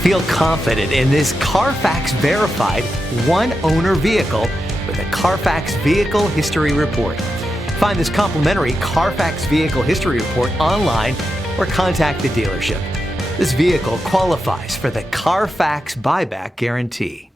Feel confident in this Carfax verified one-owner vehicle with a Carfax Vehicle History Report. Find this complimentary Carfax Vehicle History Report online or contact the dealership. This vehicle qualifies for the Carfax Buyback Guarantee.